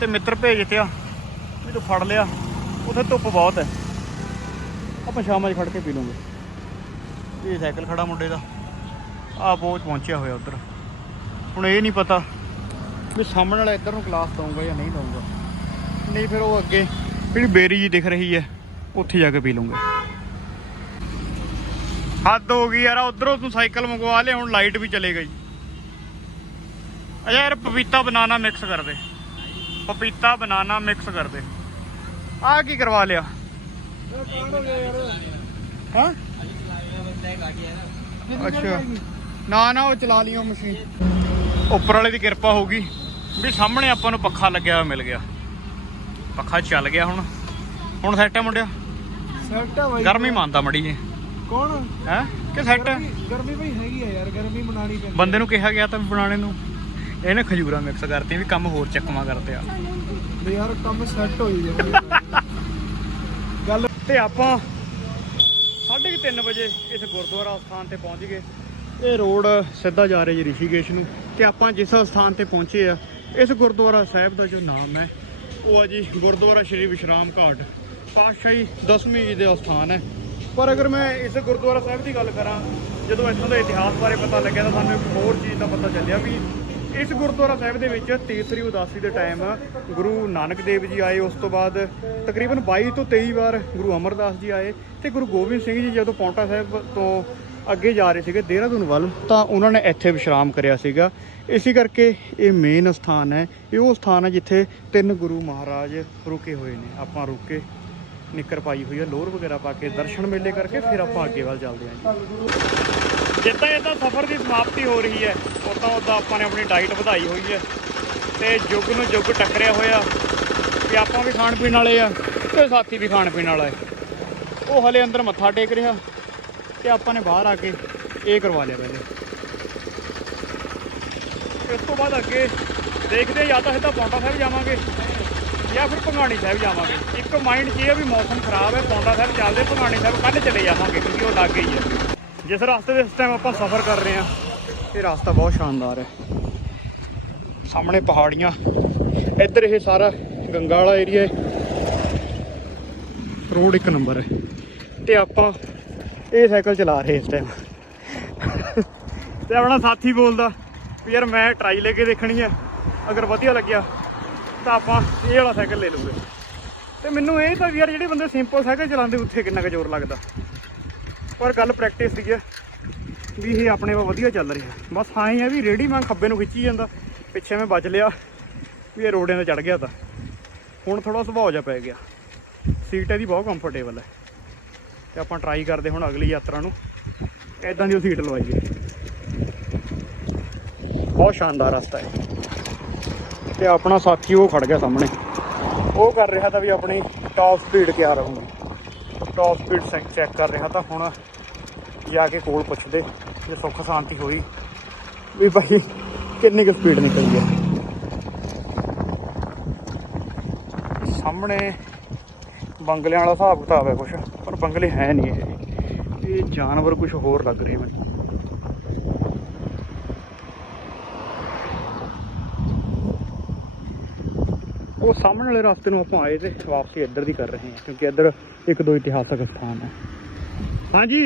ਤੇ ਮਿੱਤਰ ਭੇਜ ਤਿਆ ਵੀ ਤੂੰ ਫੜ ਲਿਆ। ਉੱਥੇ ਧੁੱਪ ਬਹੁਤ ਹੈ। ਆਪਾਂ ਸ਼ਾਮਾਂ 'ਚ ਖੜ ਕੇ ਪੀ ਲਵਾਂਗੇ ਇਹ ਸਾਈਕਲ ਖੜਾ ਮੁੰਡੇ ਦਾ। ਆ ਬਹੁਤ ਪਹੁੰਚਿਆ ਹੋਇਆ ਉਧਰ। ਹੁਣ ਇਹ ਨਹੀਂ ਪਤਾ ਵੀ ਸਾਹਮਣੇ ਵਾਲਾ ਇੱਧਰ ਨੂੰ ਕਲਾਸ ਦਊਗਾ ਜਾਂ ਨਹੀਂ ਦਊਗਾ। ਨਹੀਂ ਫਿਰ ਉਹ ਅੱਗੇ ਜਿਹੜੀ ਬੇਰੀ ਜੀ ਦਿਖ ਰਹੀ ਹੈ, ਉੱਥੇ ਜਾ ਕੇ ਪੀ ਲਵਾਂਗੇ ਹੱਦ ਹੋ ਗਈ ਯਾਰ ਉਧਰੋਂ ਤੂੰ ਸਾਈਕਲ ਮੰਗਵਾ ਲਿਆ ਹੁਣ ਲਾਈਟ ਵੀ ਚਲੇ ਗਈ। ਅਜਾ ਯਾਰ ਪਪੀਤਾ ਬਨਾਨਾ ਮਿਕਸ ਕਰ ਦੇ ਪਪੀਤਾ ਬਨਾਨਾ ਮਿਕਸ ਕਰ ਦੇ ਆਹ ਕੀ ਕਰਵਾ ਲਿਆ? ਹਾਂ? ਅੱਛਾ। ਨਾ ਨਾ ਉਹ ਚਲਾ ਲਿਓ ਮਸ਼ੀਨ। ਉੱਪਰ ਵਾਲੇ ਦੀ ਕਿਰਪਾ ਹੋ ਗਈ। ਵੀ ਸਾਹਮਣੇ ਆਪਾਂ ਨੂੰ ਪੱਖਾ ਲੱਗਿਆ ਹੋਇਆ ਮਿਲ ਗਿਆ। ਪੱਖਾ ਚੱਲ ਗਿਆ ਹੁਣ। ਹੁਣ ਸੈੱਟ ਹੈ ਮੁੰਡਿਆ? ਸੈਟ ਆ ਬਾਈ। ਗਰਮੀ ਮੰਨਦਾ ਮੜੀ ਜੀ। ਕੌਣ? ਹੈ? ਕਿ ਸੈੱਟ ਹੈ ਗਰਮੀ- ਬਈ ਹੈਗੀ ਆ ਯਾਰ ਗਰਮੀ ਮਨਾਣੀ ਪੈਂਦੀ ਬੰਦੇ ਨੂੰ ਕਿਹਾ ਗਿਆ ਤਾਂ ਬਣਾਉਣੇ ਨੂੰ। ਇਹਨੇ ਖਜੂਰਾ ਮਿਕਸ ਕਰਤੀਆਂ ਵੀ ਕੰਮ ਹੋਰ ਚੱਕਵਾ ਕਰਦੇ ਆ। ਵੀ ਯਾਰ ਕੰਮ ਸੈੱਟ ਹੋ ਜਾਵੇ ਗੱਲ ਤੇ ਆਪਾਂ 3:30 ਵਜੇ ਇਸ ਗੁਰਦੁਆਰਾ ਸਥਾਨ ਤੇ ਪਹੁੰਚ ਗਏ। ਇਹ ਰੋਡ ਸਿੱਧਾ ਜਾ ਰਿਹਾ ਜੀ ਰਿਸ਼ੀਕੇਸ਼ ਨੂੰ ਤੇ ਆਪਾਂ ਜਿਸ ਸਥਾਨ ਤੇ ਪਹੁੰਚੇ ਆ ਇਸ ਗੁਰਦੁਆਰਾ ਸਾਹਿਬ ਦਾ ਜੋ ਨਾਮ ਹੈ ਉਹ ਆ ਜੀ ਗੁਰਦੁਆਰਾ ਸ਼੍ਰੀ ਵਿਸ਼ਰਾਮ ਘਾਟ। ਪਾਤਸ਼ਾਹੀ ਦਸਵੀਂ ਜੀ ਦੇ ਸਥਾਨ ਹੈ। ਪਰ ਅਗਰ ਮੈਂ ਇਸ ਗੁਰਦੁਆਰਾ ਸਾਹਿਬ ਦੀ ਗੱਲ ਕਰਾਂ, ਜਦੋਂ ਇੱਥੋਂ ਦਾ ਇਤਿਹਾਸ ਬਾਰੇ ਪਤਾ ਲੱਗਿਆ ਤਾਂ ਸਾਨੂੰ ਇੱਕ ਹੋਰ ਚੀਜ਼ ਦਾ ਪਤਾ ਚੱਲਿਆ ਵੀ ਇਸ ਗੁਰਦੁਆਰਾ ਸਾਹਿਬ ਦੇ ਵਿੱਚ ਤੀਸਰੀ ਉਦਾਸੀ ਦੇ ਟਾਈਮ ਗੁਰੂ ਨਾਨਕ ਦੇਵ ਜੀ ਆਏ, ਉਸ ਤੋਂ ਬਾਅਦ ਤਕਰੀਬਨ 22 ਤੋਂ 23 ਵਾਰ ਗੁਰੂ ਅਮਰਦਾਸ ਜੀ ਆਏ ਤੇ ਗੁਰੂ ਗੋਬਿੰਦ ਸਿੰਘ ਜੀ ਜਦੋਂ ਪੌਂਟਾ ਸਾਹਿਬ ਤੋਂ ਅੱਗੇ ਜਾ ਰਹੇ ਸੀਗੇ ਦੇਹਰਾਦੂਨ ਵੱਲ, ਤਾਂ ਉਹਨਾਂ ਨੇ ਇੱਥੇ ਵਿਸ਼ਰਾਮ ਕਰਿਆ ਸੀਗਾ। ਇਸੇ ਕਰਕੇ ਇਹ ਮੇਨ ਸਥਾਨ ਹੈ, ਇਹ ਉਹ ਸਥਾਨ ਹੈ ਜਿੱਥੇ ਤਿੰਨ ਗੁਰੂ ਮਹਾਰਾਜ ਰੁਕੇ ਹੋਏ ਨੇ, ਆਪਾਂ ਰੁਕੇ ਨਿੱਕਰ ਪਾਈ ਹੋਈ ਹੈ, ਲੋਰ ਵਗੈਰਾ ਪਾ ਕੇ ਦਰਸ਼ਨ ਮੇਲੇ ਕਰਕੇ ਫਿਰ ਆਪਾਂ ਅੱਗੇ ਵੱਲ ਚੱਲਦੇ ਹਾਂ ਜੀ। ਜਿੱਦਾਂ ਜਿੱਦਾਂ ਸਫ਼ਰ ਦੀ ਸਮਾਪਤੀ ਹੋ ਰਹੀ ਹੈ, ਉਦਾਂ ਉਦਾਂ ਆਪਾਂ ਨੇ ਆਪਣੀ ਡਾਈਟ ਵਧਾਈ ਹੋਈ ਹੈ ਤੇ ਯੁੱਗ ਨੂੰ ਯੁੱਗ ਟੱਕਰਿਆ ਹੋਇਆ ਕਿ ਆਪਾਂ ਵੀ ਖਾਣ ਪੀਣ ਵਾਲੇ ਆ ਤੇ ਸਾਥੀ ਵੀ ਖਾਣ ਪੀਣ ਵਾਲਾ ਹੈ। ਉਹ ਹਲੇ ਅੰਦਰ ਮੱਥਾ ਟੇਕ ਰਿਹਾ ਤੇ ਆਪਾਂ ਨੇ ਬਾਹਰ ਆ ਕੇ ਇਹ ਕਰਵਾ ਲਿਆ ਪਹਿਲੇ। ਇਸ ਤੋਂ ਬਾਅਦ ਅੱਗੇ ਦੇਖਦੇ ਜਾਂ ਤਾਂ ਸਿੱਧਾ ਪੌਂਟਾ ਸਾਹਿਬ ਜਾਵਾਂਗੇ। ਜਾਂ ਫਿਰ ਭੰਗਾਣੀ ਸਾਹਿਬ ਜਾਵਾਂਗੇ। ਇੱਕ ਮਾਈਂਡ 'ਚ ਇਹ ਆ ਵੀ ਮੌਸਮ ਖਰਾਬ ਹੈ, ਪੌਂਡਾ ਸਾਹਿਬ ਚੱਲਦੇ, ਭੰਗਾਣੀ ਸਾਹਿਬ ਕੱਲ ਚਲੇ ਜਾਵਾਂਗੇ ਕਿਉਂਕਿ ਉਹ ਲੱਗ ਗਈ ਹੈ ਜਿਸ ਰਸਤੇ ਦੇ ਇਸ ਟਾਈਮ ਆਪਾਂ ਸਫ਼ਰ ਕਰ ਰਹੇ ਹਾਂ, ਇਹ ਰਸਤਾ ਬਹੁਤ ਸ਼ਾਨਦਾਰ ਹੈ। ਸਾਹਮਣੇ ਪਹਾੜੀਆਂ, ਇੱਧਰ ਇਹ ਸਾਰਾ ਗੰਗਾ ਵਾਲਾ ਏਰੀਆ ਹੈ। ਰੋਡ ਇੱਕ ਨੰਬਰ ਹੈ। ਤੇ ਆਪਾਂ ਇਹ ਸਾਈਕਲ ਚਲਾ ਰਹੇ ਇਸ ਟਾਈਮ ਤੇ ਆਪਣਾ ਸਾਥੀ ਬੋਲਦਾ ਵੀ ਯਾਰ ਮੈਂ ਟਰਾਈ ਲੈ ਕੇ ਦੇਖਣੀ ਹੈ, ਅਗਰ ਵਧੀਆ ਲੱਗਿਆ ਤਾਂ ਆਪਾਂ ਇਹ ਵਾਲਾ ਸਾਈਕਲ ਲੈ ਲੂਗੇ ਤੇ ਮੈਨੂੰ ਇਹ ਤਾਂ ਵੀ ਯਾਰ ਜਿਹੜੇ ਬੰਦੇ ਸਿੰਪਲ ਸਾਈਕਲ ਚਲਾਉਂਦੇ, ਉੱਥੇ ਕਿੰਨਾ ਕੁ ਜ਼ੋਰ ਲੱਗਦਾ। ਪਰ ਗੱਲ ਪ੍ਰੈਕਟਿਸ ਦੀ ਹੈ ਵੀ ਇਹ ਆਪਣੇ ਵਾ ਵਧੀਆ ਚੱਲ ਰਿਹਾ। ਬਸ ਹਾਂ ਹੀ ਆ ਵੀ ਰੇੜੀ ਮੈਂ ਖੱਬੇ ਨੂੰ ਖਿੱਚੀ ਜਾਂਦਾ, ਪਿੱਛੇ ਮੈਂ ਬਚ ਲਿਆ, ਵੀ ਇਹ ਰੋਡਿਆਂ ਤੇ ਚੜ ਗਿਆ ਤਾਂ। ਹੁਣ ਥੋੜਾ ਸੁਭਾਅ ਜਾ ਪੈ ਗਿਆ। ਸੀਟ ਇਹਦੀ ਬਹੁਤ ਕੰਫਰਟੇਬਲ ਹੈ। ਤੇ ਆਪਾਂ ਟਰਾਈ ਕਰਦੇ ਹੁਣ ਅਗਲੀ ਯਾਤਰਾ ਨੂੰ। ਐਦਾਂ ਦੀ ਉਹ ਸੀਟ ਲਵਾਈਏ। ਬਹੁਤ ਸ਼ਾਨਦਾਰ ਰਸਤਾ ਹੈ। ਤੇ ਆਪਣਾ ਸਾਥੀ ਉਹ ਖੜ ਗਿਆ ਸਾਹਮਣੇ। ਉਹ ਕਰ ਰਿਹਾ ਤਾਂ ਵੀ ਆਪਣੀ ਟਾਪ ਸਪੀਡ ਕਿਆ ਰਹੂਗੀ ਟਾਪ ਸਪੀਡ ਚੈੱਕ ਕਰ ਰਿਹਾ ਤਾਂ ਹੁਣ ਜਾ ਕੇ ਕੋਲ ਪੁੱਛਦੇ ਜੇ ਸੁੱਖ ਸ਼ਾਂਤੀ ਹੋਈ ਵੀ ਭਾਈ ਕਿੰਨੀ ਕੁ ਸਪੀਡ ਨਿਕਲੀ ਹੈ ਸਾਹਮਣੇ ਬੰਗਲਿਆਂ ਵਾਲਾ ਹਿਸਾਬ ਕਿਤਾਬ ਹੈ ਕੁਛ, ਪਰ ਬੰਗਲੇ ਹੈ ਨਹੀਂ ਇਹ। ਇਹ ਜਾਨਵਰ ਕੁਝ ਹੋਰ ਲੱਗ ਰਹੇ ਮੈਨੂੰ ਉਹ ਸਾਹਮਣੇ ਵਾਲੇ ਰਸਤੇ ਨੂੰ ਆਪਾਂ ਆਏ ਤੇ ਵਾਪਸੀ ਇੱਧਰ ਦੀ ਕਰ ਰਹੇ ਹਾਂ ਕਿਉਂਕਿ ਇੱਧਰ ਇੱਕ ਦੋ ਇਤਿਹਾਸਕ ਸਥਾਨ ਹੈ ਹਾਂਜੀ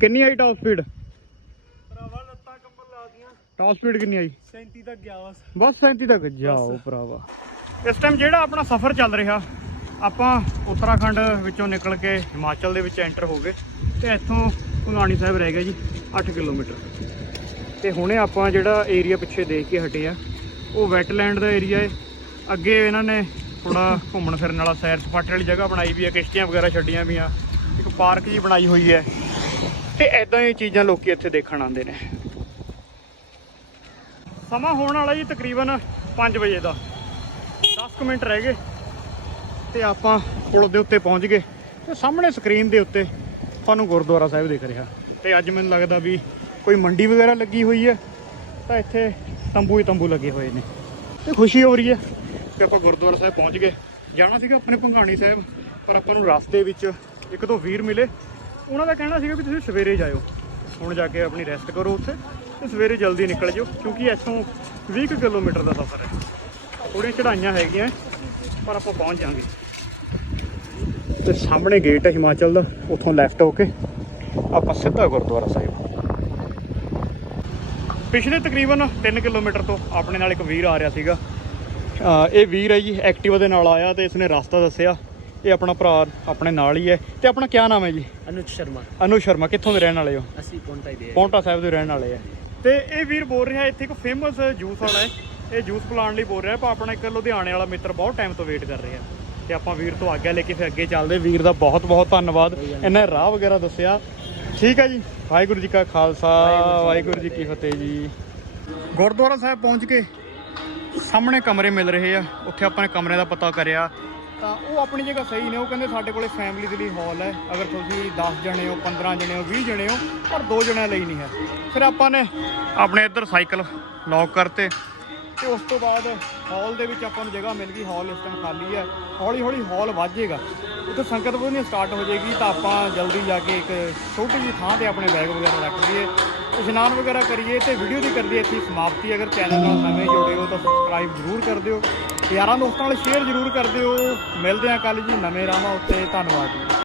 ਕਿੰਨੀ ਆਈ ਟਾਪ ਸਪੀਡ ਭਰਾਵਾ ਲੱਤਾਂ ਕੰਬਲ ਲਾ ਦੀਆਂ ਟਾਪ ਸਪੀਡ ਕਿੰਨੀ ਆਈ? 37 ਤੱਕ ਗਿਆ ਬਸ। ਬਸ 37 ਤੱਕ ਜਾਓ ਭਰਾਵਾ। ਇਸ ਟਾਈਮ ਜਿਹੜਾ ਆਪਣਾ ਸਫ਼ਰ ਚੱਲ ਰਿਹਾ ਆਪਾਂ ਉੱਤਰਾਖੰਡ ਵਿੱਚੋਂ ਨਿਕਲ ਕੇ ਹਿਮਾਚਲ ਦੇ ਵਿੱਚ ਐਂਟਰ ਹੋ ਗਏ ਤੇ ਇੱਥੋਂ ਭੰਗਾਣੀ ਸਾਹਿਬ ਰਹਿ ਗਿਆ ਜੀ 8 ਕਿਲੋਮੀਟਰ। ਤੇ ਹੁਣੇ ਆਪਾਂ ਜਿਹੜਾ ਏਰੀਆ ਪਿੱਛੇ ਦੇਖ ਕੇ ਹਟੇ ਆ ਉਹ ਵੈਟਲੈਂਡ ਦਾ ਏਰੀਆ ਹੈ ਅੱਗੇ ਇਹਨਾਂ ਨੇ ਥੋੜਾ ਘੁੰਮਣ ਫਿਰਨ ਵਾਲਾ ਸੈਰ ਸਪਾਟੇ ਵਾਲੀ ਜਗ੍ਹਾ ਬਣਾਈ ਵੀ ਹੈ ਕਿਸ਼ਤੀਆਂ ਵਗੈਰਾ ਛੱਡੀਆਂ ਵੀ ਆ। ਇੱਕ ਪਾਰਕ ਜੀ ਬਣਾਈ ਹੋਈ ਹੈ। ਤੇ ਐਦਾਂ ਹੀ ਚੀਜ਼ਾਂ ਲੋਕੀ ਇੱਥੇ ਦੇਖਣ ਆਉਂਦੇ ਨੇ। ਸਮਾਂ ਹੋਣ ਵਾਲਾ ਜੀ ਤਕਰੀਬਨ 5 ਵਜੇ ਦਾ। 10 ਕੁ ਮਿੰਟ ਰਹਿ ਗਏ ਤੇ ਆਪਾਂ ਪੁਲ ਦੇ ਉੱਤੇ ਪਹੁੰਚ ਗਏ। ਤੇ ਸਾਹਮਣੇ ਸਕਰੀਨ ਦੇ ਉੱਤੇ ਤੁਹਾਨੂੰ ਗੁਰਦੁਆਰਾ ਸਾਹਿਬ ਦਿਖ ਰਿਹਾ। ਤੇ ਅੱਜ ਮੈਨੂੰ ਲੱਗਦਾ ਵੀ ਕੋਈ ਮੰਡੀ ਵਗੈਰਾ ਲੱਗੀ ਹੋਈ ਹੈ। ਤਾਂ ਇੱਥੇ ਤੰਬੂ ਹੀ ਤੰਬੂ ਲੱਗੇ ਹੋਏ ਨੇ। ਤੇ ਖੁਸ਼ੀ ਹੋ ਰਹੀ ਹੈ। ਕਿ ਆਪਾਂ ਗੁਰਦੁਆਰਾ ਸਾਹਿਬ ਪਹੁੰਚ ਗਏ। ਜਾਣਾ ਸੀਗਾ ਆਪਣੇ ਭੰਗਾਣੀ ਸਾਹਿਬ, ਪਰ ਆਪਾਂ ਨੂੰ ਰਸਤੇ ਵਿੱਚ ਇੱਕ ਦੋ ਵੀਰ ਮਿਲੇ। ਉਹਨਾਂ ਦਾ ਕਹਿਣਾ ਸੀਗਾ ਵੀ ਤੁਸੀਂ ਸਵੇਰੇ ਜਾਇਓ। ਹੁਣ ਜਾ ਕੇ ਆਪਣੀ ਰੈਸਟ ਕਰੋ ਉੱਥੇ ਤੇ ਸਵੇਰੇ ਜਲਦੀ ਨਿਕਲ ਜਿਓ, ਕਿਉਂਕਿ ਇੱਥੋਂ 20 ਕੁ ਕਿਲੋਮੀਟਰ ਦਾ ਸਫ਼ਰ ਹੈ। ਥੋੜ੍ਹੀਆਂ ਚੜਾਈਆਂ ਹੈਗੀਆਂ, ਪਰ ਆਪਾਂ ਪਹੁੰਚ ਜਾਾਂਗੇ ਤੇ ਸਾਹਮਣੇ ਗੇਟ ਹੈ ਹਿਮਾਚਲ ਦਾ, ਉੱਥੋਂ ਲੈਫਟ ਹੋ ਕੇ ਆਪਾਂ ਸਿੱਧਾ ਗੁਰਦੁਆਰਾ ਸਾਹਿਬ। ਪਿਛਲੇ ਤਕਰੀਬਨ 3 ਕਿਲੋਮੀਟਰ ਤੋਂ ਆਪਣੇ ਨਾਲ ਇੱਕ ਵੀਰ ਆ ਰਿਹਾ ਸੀਗਾ। ਇਹ ਵੀਰ ਹੈ ਜੀ ਐਕਟਿਵਾ ਦੇ ਨਾਲ ਆਇਆ ਤੇ ਇਸਨੇ ਰਸਤਾ ਦੱਸਿਆ। ਇਹ ਆਪਣਾ ਭਰਾ ਆਪਣੇ ਨਾਲ ਹੀ ਹੈ। ਤੇ ਆਪਣਾ ਕੀ ਨਾਮ ਹੈ ਜੀ? ਅਨੁਜ ਸ਼ਰਮਾ। ਅਨੂ ਸ਼ਰਮਾ ਕਿੱਥੋਂ ਦੇ ਰਹਿਣ ਵਾਲੇ ਹੋ? ਅਸੀਂ ਪਹੁੰਚਾ ਹੀ ਦੇ ਪੌਂਟਾ ਸਾਹਿਬ ਦੇ ਰਹਿਣ ਵਾਲੇ ਆ। ਤੇ ਇਹ ਵੀਰ ਬੋਲ ਰਿਹਾ ਇੱਥੇ ਇੱਕ ਫੇਮਸ ਜੂਸ ਵਾਲਾ ਹੈ। ਇਹ ਜੂਸ ਪਿਲਾਉਣ ਲਈ ਬੋਲ ਰਿਹਾ ਪਰ ਆਪਣਾ ਇੱਕ ਲੁਧਿਆਣੇ ਵਾਲਾ ਮਿੱਤਰ ਬਹੁਤ ਟਾਈਮ ਤੋਂ ਵੇਟ ਕਰ ਰਿਹਾ। ਤੇ ਆਪਾਂ ਵੀਰ ਤੋਂ ਆਗਿਆ ਲੈ ਕੇ ਫਿਰ ਅੱਗੇ ਚੱਲਦੇ। ਵੀਰ ਦਾ ਬਹੁਤ ਬਹੁਤ ਧੰਨਵਾਦ। ਇਹਨੇ ਰਾਹ ਵਗੈਰਾ ਦੱਸਿਆ। ਠੀਕ ਹੈ ਜੀ। ਵਾਹਿਗੁਰੂ ਜੀ ਕਾ ਖਾਲਸਾ। ਵਾਹਿਗੁਰੂ ਜੀ ਕੀ ਫਤਿਹ ਜੀ। ਗੁਰਦੁਆਰਾ ਸਾਹਿਬ ਪਹੁੰਚ ਕੇ ਸਾਹਮਣੇ ਕਮਰੇ ਮਿਲ ਰਹੇ ਆ, ਉੱਥੇ ਆਪਾਂ ਨੇ ਕਮਰੇ ਦਾ ਪਤਾ ਕਰਿਆ। ਤਾਂ ਉਹ ਆਪਣੀ ਜਗ੍ਹਾ ਸਹੀ ਨੇ, ਉਹ ਕਹਿੰਦੇ ਸਾਡੇ ਕੋਲੇ ਫੈਮਿਲੀ ਦੇ ਲਈ ਹਾਲ ਹੈ। ਅਗਰ ਤੁਸੀਂ 10 ਜਣੇ ਹੋ 15 ਜਣੇ ਹੋ 20 ਜਣੇ ਹੋ, ਪਰ ਦੋ ਜਣਿਆਂ ਲਈ ਨਹੀਂ ਹੈ। ਫਿਰ ਆਪਾਂ ਨੇ ਆਪਣੇ ਇੱਧਰ ਸਾਈਕਲ ਲੌਕ ਕਰਤੇ ਤੇ ਉਸ ਤੋਂ ਬਾਅਦ ਹਾਲ ਦੇ ਵਿੱਚ ਆਪਾਂ ਨੂੰ ਜਗ੍ਹਾ ਮਿਲ ਗਈ। ਹਾਲ ਇਸ ਟਾਈਮ ਖਾਲੀ ਹੈ। ਹੌਲੀ ਹੌਲੀ ਹਾਲ ਵੱਜੇਗਾ ਉੱਥੇ ਸੰਗਤ ਵਧਣੀ ਸਟਾਰਟ ਹੋ ਜਾਏਗੀ ਤਾਂ ਆਪਾਂ ਜਲਦੀ ਜਾ ਕੇ ਇੱਕ ਛੋਟੀ ਜਿਹੀ ਥਾਂ ਤੇ ਆਪਣੇ ਬੈਗ ਵਗੈਰਾ ਰੱਖ ਲਈਏ। ਇਸ਼ਨਾਨ ਵਗੈਰਾ ਕਰੀਏ ਤੇ ਵੀਡੀਓ ਦੀ ਕਰਦੀ ਇੱਥੇ ਸਮਾਪਤੀ। ਅਗਰ ਚੈਨਲ ਨਾਲ ਨਵੇਂ ਜੁੜੇ ਹੋ ਤਾਂ ਸਬਸਕ੍ਰਾਈਬ ਜ਼ਰੂਰ ਕਰ ਦਿਓ। ਯਾਰਾਂ ਦੋਸਤਾਂ ਨਾਲ ਸ਼ੇਅਰ ਜ਼ਰੂਰ ਕਰ ਦਿਓ। ਮਿਲਦੇ ਹਾਂ ਕੱਲ ਜੀ ਨਵੇਂ ਰਾਹਾਂ ਉੱਤੇ। ਧੰਨਵਾਦ ਜੀ।